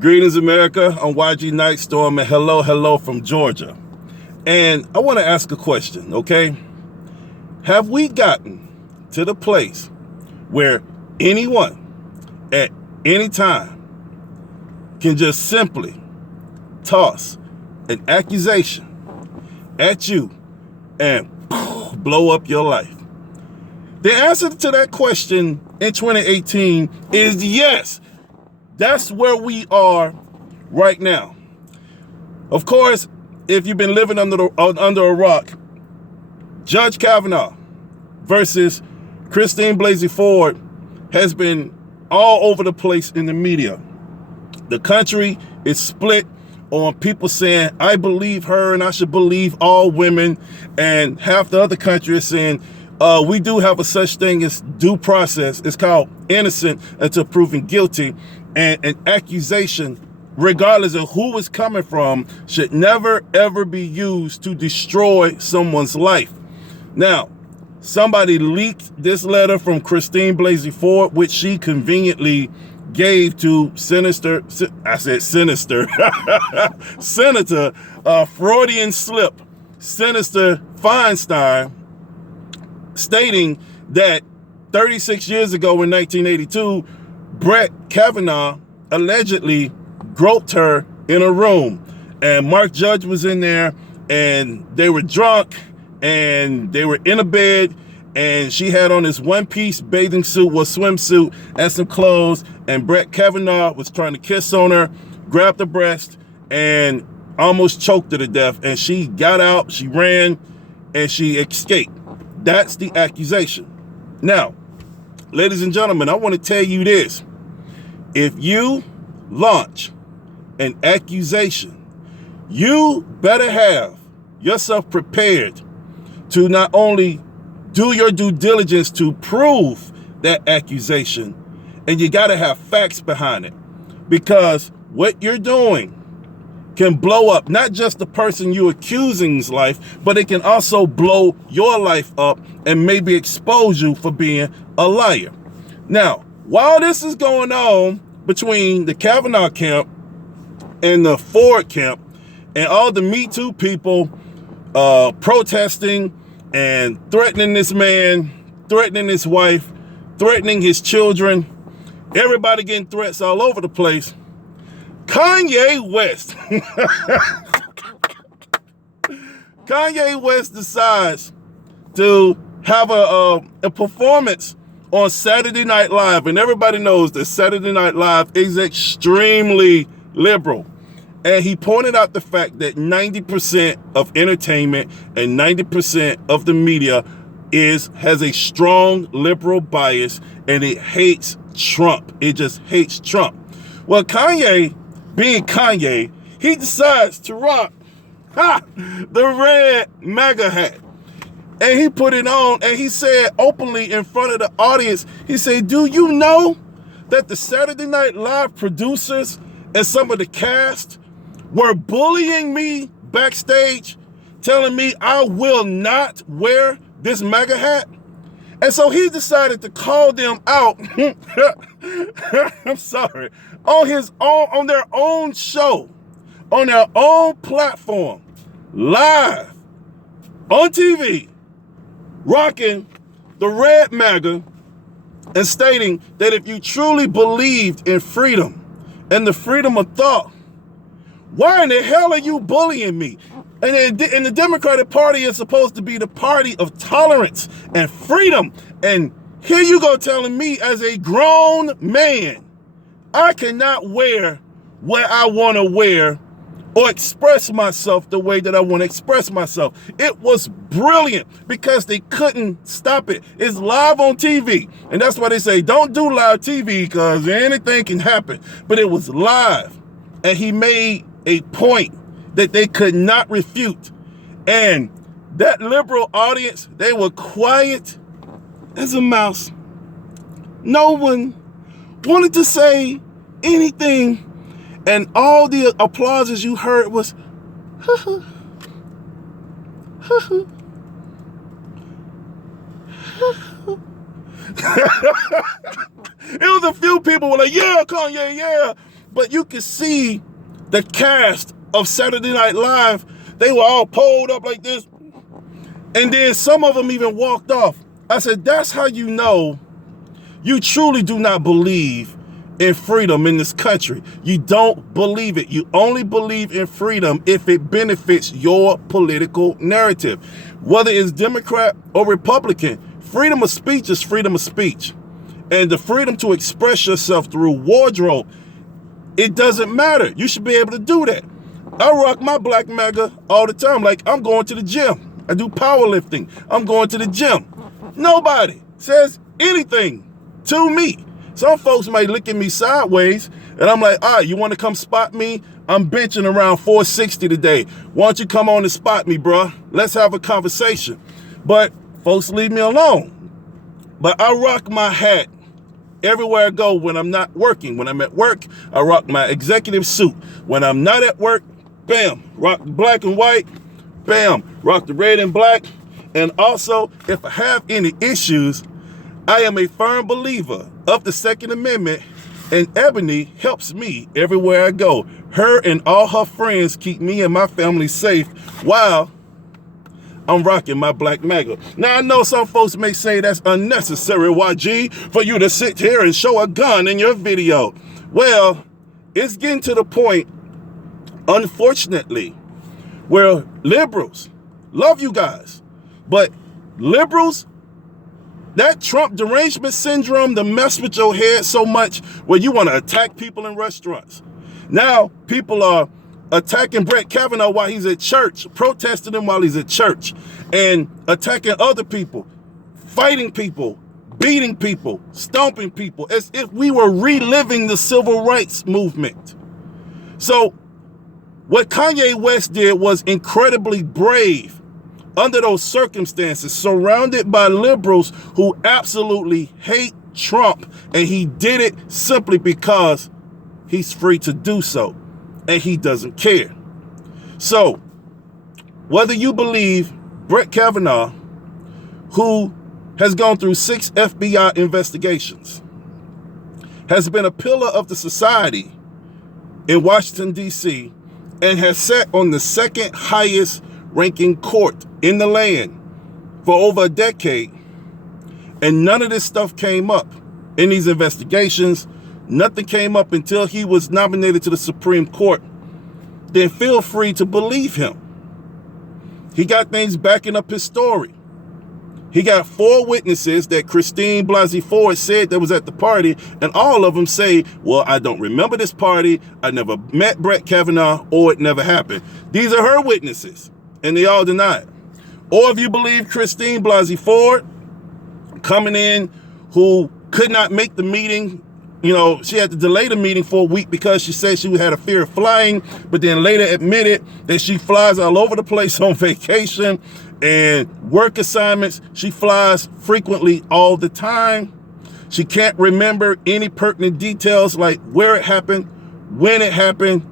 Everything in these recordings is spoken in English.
Greetings, America. I'm YG Nyghtstorm, and hello from Georgia. And I want to ask a question, okay? Have we gotten to the place where anyone at any time can just simply toss an accusation at you and blow up your life? The answer to that question in 2018 is yes. That's where we are right now. Of course, if you've been living under a rock, Judge Kavanaugh versus Christine Blasey Ford has been all over the place in the media. The country is split on people saying, I believe her and I should believe all women. And half the other country is saying, we do have a such thing as due process. It's called innocent until proven guilty. And an accusation, regardless of who it's coming from, should never, ever be used to destroy someone's life. Now, somebody leaked this letter from Christine Blasey Ford, which she conveniently gave to Senator Freudian slip, Senator Feinstein, stating that 36 years ago in 1982, Brett Kavanaugh allegedly groped her in a room, and Mark Judge was in there, and they were drunk, and they were in a bed, and she had on this one-piece bathing suit, swimsuit, and some clothes, and Brett Kavanaugh was trying to kiss on her, grabbed her breast, and almost choked her to death, and she got out, she ran, and she escaped. That's the accusation. Now, ladies and gentlemen, I want to tell you this. If you launch an accusation, you better have yourself prepared to not only do your due diligence to prove that accusation, and you got to have facts behind it, because what you're doing can blow up not just the person you're accusing's life, but it can also blow your life up and maybe expose you for being a liar. Now, while this is going on between the Kavanaugh camp and the Ford camp and all the Me Too people protesting and threatening this man, threatening his wife, threatening his children, everybody getting threats all over the place, Kanye West Kanye West decides to have a performance on Saturday Night Live, and everybody knows that Saturday Night Live is extremely liberal. And he pointed out the fact that 90% of entertainment and 90% of the media has a strong liberal bias, and it hates Trump. It just hates Trump. Well, Kanye, being Kanye, he decides to rock the red MAGA hat. And he put it on, and he said openly in front of the audience, he said, do you know that the Saturday Night Live producers and some of the cast were bullying me backstage, telling me I will not wear this MAGA hat? And so he decided to call them out, I'm sorry, on their own show, on their own platform, live, on TV, rocking the red MAGA and stating that if you truly believed in freedom and the freedom of thought, why in the hell are you bullying me? And the Democratic Party is supposed to be the party of tolerance and freedom. And here you go telling me as a grown man, I cannot wear what I want to wear or express myself the way that I want to express myself. It was brilliant because they couldn't stop it. It's live on TV. And that's why they say, don't do live TV because anything can happen. But it was live. And he made a point that they could not refute. And that liberal audience, they were quiet as a mouse. No one wanted to say anything. And all the applauses you heard was, It was a few people who were like, yeah, Kanye, yeah. But you could see the cast of Saturday Night Live. They were all pulled up like this. And then some of them even walked off. I said, that's how you know you truly do not believe in freedom in this country. You don't believe it. You only believe in freedom if it benefits your political narrative. Whether it's Democrat or Republican, freedom of speech is freedom of speech. And the freedom to express yourself through wardrobe, it doesn't matter. You should be able to do that. I rock my black MAGA all the time. Like, I'm going to the gym. I do powerlifting. I'm going to the gym. Nobody says anything to me. Some folks might look at me sideways, and I'm like, all right, you want to come spot me? I'm benching around 460 today. Why don't you come on and spot me, bruh? Let's have a conversation. But folks leave me alone. But I rock my hat everywhere I go when I'm not working. When I'm at work, I rock my executive suit. When I'm not at work, bam, rock the black and white, bam, rock the red and black. And also, if I have any issues, I am a firm believer of the Second Amendment, and Ebony helps me everywhere I go. Her and all her friends keep me and my family safe while I'm rocking my black MAGA. Now, I know some folks may say that's unnecessary, YG, for you to sit here and show a gun in your video. Well, it's getting to the point, unfortunately, where liberals love you guys, but liberals, that Trump derangement syndrome to mess with your head so much where you want to attack people in restaurants. Now, people are attacking Brett Kavanaugh while he's at church, protesting him while he's at church, and attacking other people, fighting people, beating people, stomping people, as if we were reliving the civil rights movement. So what Kanye West did was incredibly brave under those circumstances, surrounded by liberals who absolutely hate Trump, and he did it simply because he's free to do so, and he doesn't care. So, whether you believe Brett Kavanaugh, who has gone through 6 FBI investigations, has been a pillar of the society in Washington, D.C., and has sat on the second highest ranking court in the land for over a decade, and none of this stuff came up in these investigations. Nothing came up until he was nominated to the Supreme Court. Then feel free to believe him. He got things backing up his story. He got 4 witnesses that Christine Blasey Ford said that was at the party, and all of them say, well, I don't remember this party, I never met Brett Kavanaugh, or it never happened. These are her witnesses, and they all deny it. Or if you believe Christine Blasey Ford coming in, who could not make the meeting, you know, she had to delay the meeting for a week because she said she had a fear of flying, but then later admitted that she flies all over the place on vacation and work assignments. She flies frequently all the time. She can't remember any pertinent details like where it happened, when it happened,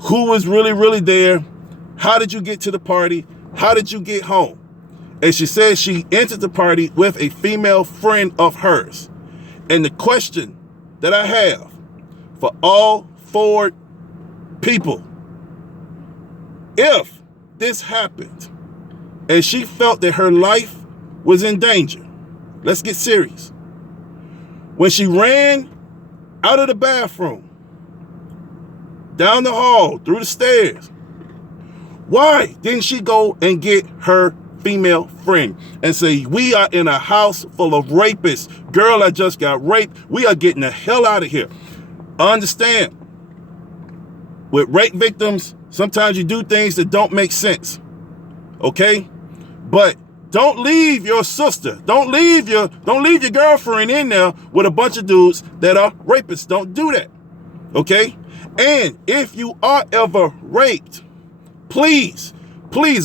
who was really there, how did you get to the party, how did you get home? And she says she entered the party with a female friend of hers. And the question that I have for all 4 people, if this happened and she felt that her life was in danger, let's get serious. When she ran out of the bathroom, down the hall, through the stairs, why didn't she go and get her female friend and say, we are in a house full of rapists. Girl, I just got raped. We are getting the hell out of here. I understand. With rape victims, sometimes you do things that don't make sense. Okay? But don't leave your sister. Don't leave your girlfriend in there with a bunch of dudes that are rapists. Don't do that. Okay? And if you are ever raped, please,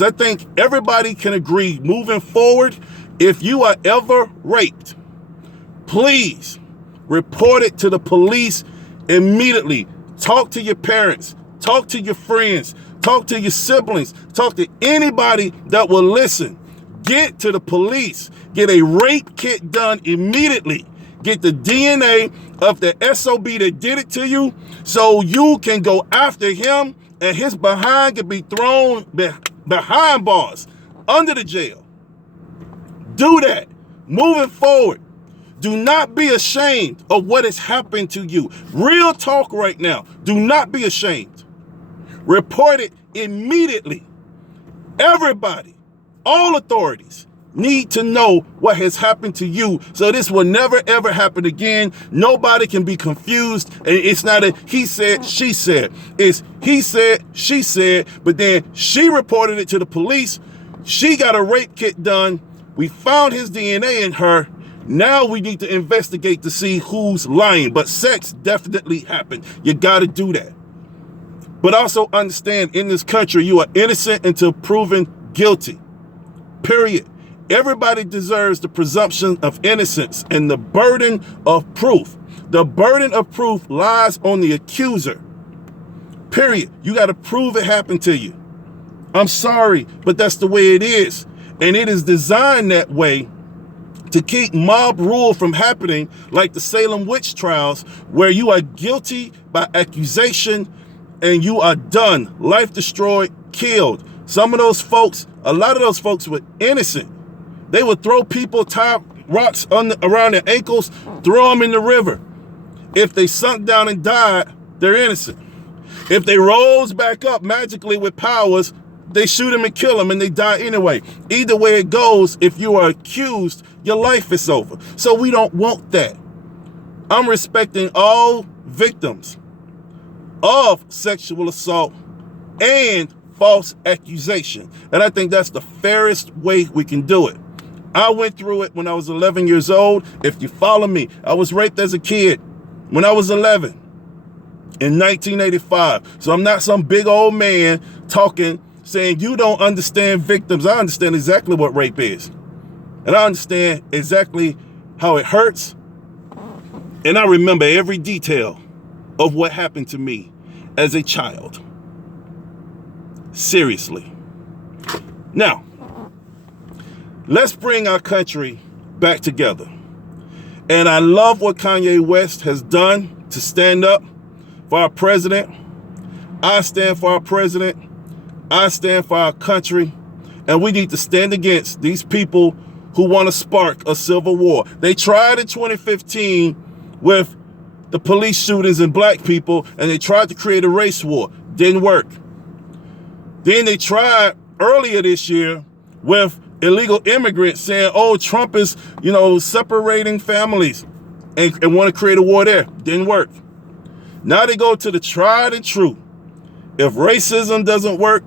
I think everybody can agree moving forward, if you are ever raped, please report it to the police immediately. Talk to your parents, talk to your friends, talk to your siblings, talk to anybody that will listen. Get to the police, get a rape kit done immediately. get the DNA of the SOB that did it to you, so you can go after him and his behind can be thrown behind bars, under the jail. Do that. Moving forward, do not be ashamed of what has happened to you. Real talk right now. Do not be ashamed. Report it immediately. Everybody, all authorities need to know what has happened to you, so this will never ever happen again. Nobody can be confused, and it's not a he said, she said. It's he said, she said, but then she reported it to the police. She got a rape kit done. We found his DNA in her. Now we need to investigate to see who's lying. But sex definitely happened. You got to do that. But also understand, in this country, you are innocent until proven guilty. Period. Everybody deserves the presumption of innocence and the burden of proof. The burden of proof lies on the accuser. Period. You got to prove it happened to you. I'm sorry, but that's the way it is. And it is designed that way to keep mob rule from happening, like the Salem witch trials, where you are guilty by accusation and you are done. Life destroyed, killed. Some of those folks, a lot of those folks were innocent. They would throw people, tie rocks around their ankles, throw them in the river. If they sunk down and died, they're innocent. If they rose back up magically with powers, they shoot them and kill them and they die anyway. Either way it goes, if you are accused, your life is over. So we don't want that. I'm respecting all victims of sexual assault and false accusation. And I think that's the fairest way we can do it. I went through it when I was 11 years old. If you follow me, I was raped as a kid when I was 11 in 1985. So I'm not some big old man talking, saying you don't understand victims. I understand exactly what rape is. And I understand exactly how it hurts. And I remember every detail of what happened to me as a child. Seriously. Now, let's bring our country back together. And I love what Kanye West has done to stand up for our president. I stand for our president. I stand for our country. And we need to stand against these people who want to spark a civil war. They tried in 2015 with the police shootings and black people, and they tried to create a race war. Didn't work. Then they tried earlier this year with illegal immigrants, saying, oh, Trump is, separating families and want to create a war there. Didn't work. Now they go to the tried and true. If racism doesn't work,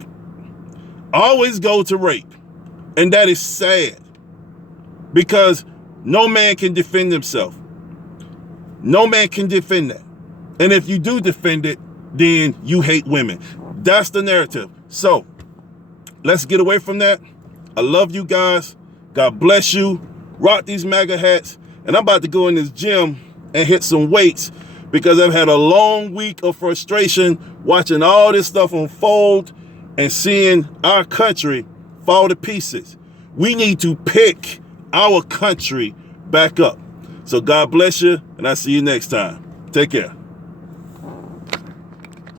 always go to rape. And that is sad, because no man can defend himself. No man can defend that. And if you do defend it, then you hate women. That's the narrative. So let's get away from that. I love you guys. God bless you. Rock these MAGA hats. And I'm about to go in this gym and hit some weights, because I've had a long week of frustration watching all this stuff unfold and seeing our country fall to pieces. We need to pick our country back up. So God bless you, and I'll see you next time. Take care.